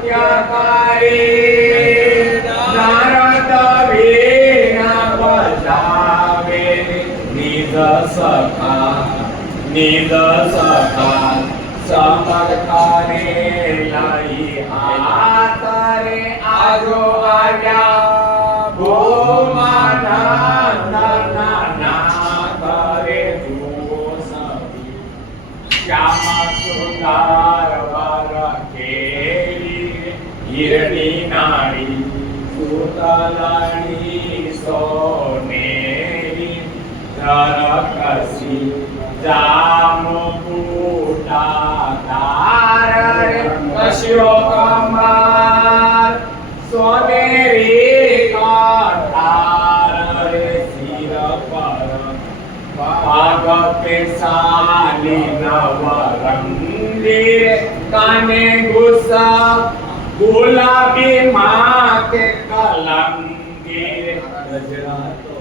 નૃત્યકારી નારદ વીણા બજાવે નિજ સખા સમર્થને લઈ હાથ રે આજો આવ્યા ભૂમાનંદના કરે શ્યામ સુંદર વર કેલી હિરણી નાળી સુતલણી સોનેરી ધરકસી જામો ફૂટા તાર રે કશ્યો કમર સોનેરી કઠાર રે શિર પર ભાગતે સાલી નવરંગી કાને ગુસ્સા ગુલાબી માથે કલંગી ગજરાતો